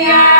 Yeah.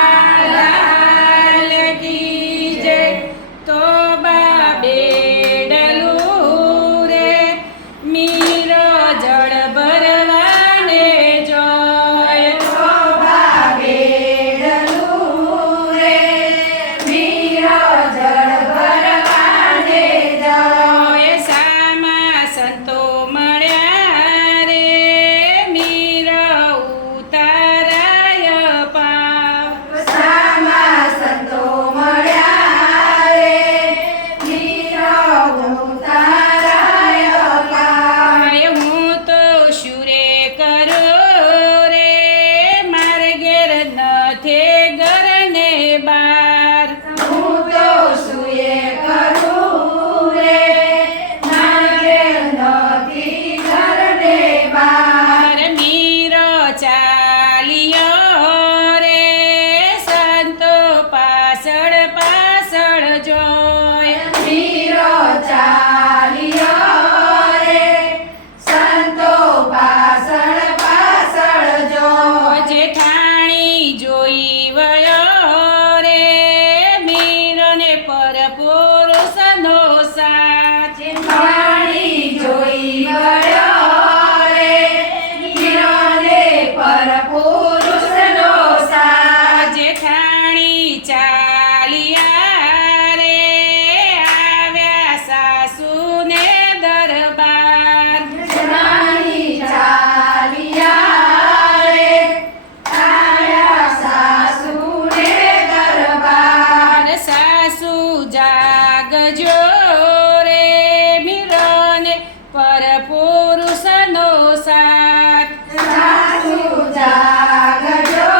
પર પુરુષનો સાથ. સાસુ જાગજો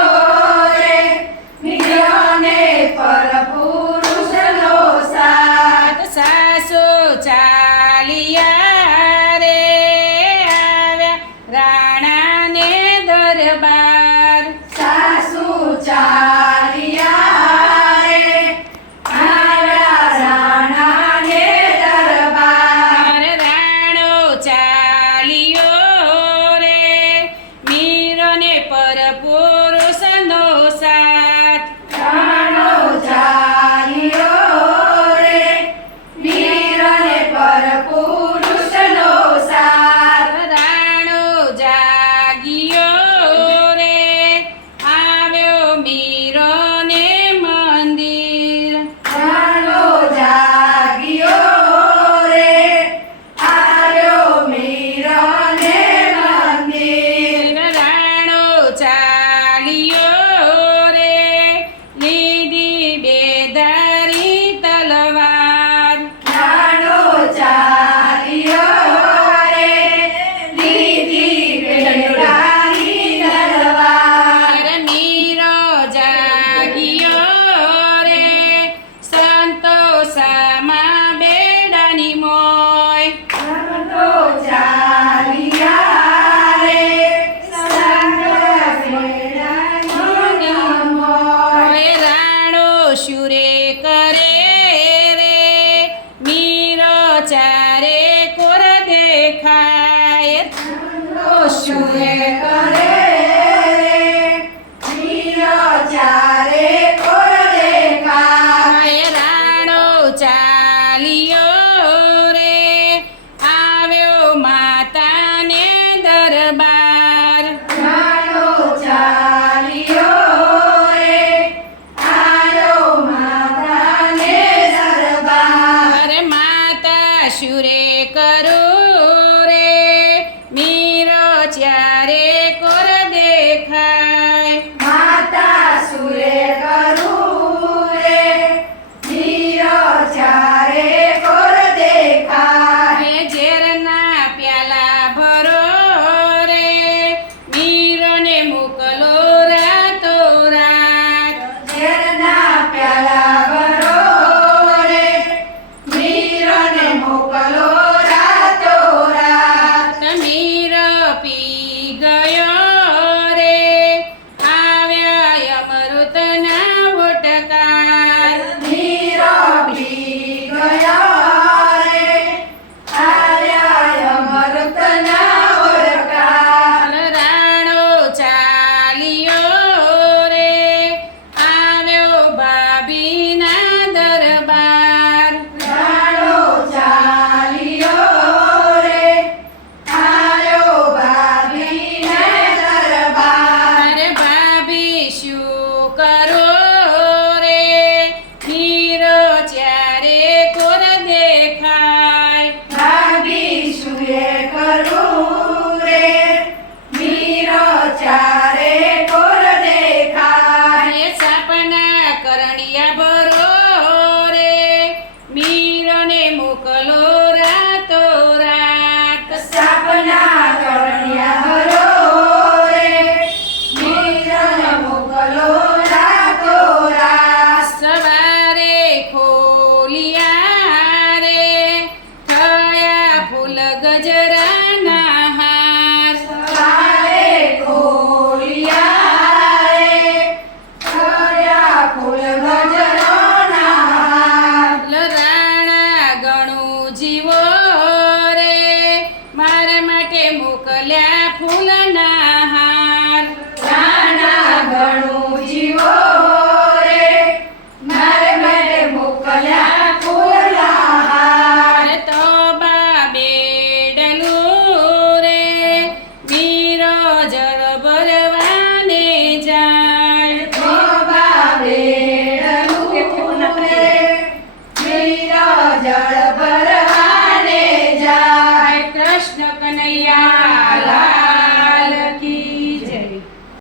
રે મિયોને પુરુષનો સાથ. સાસુ ચાલિયા રે આવ્યા રાણાને દરબાર. સાસુ ચાલી ચારે કોર દેખાય. કરે Gadget.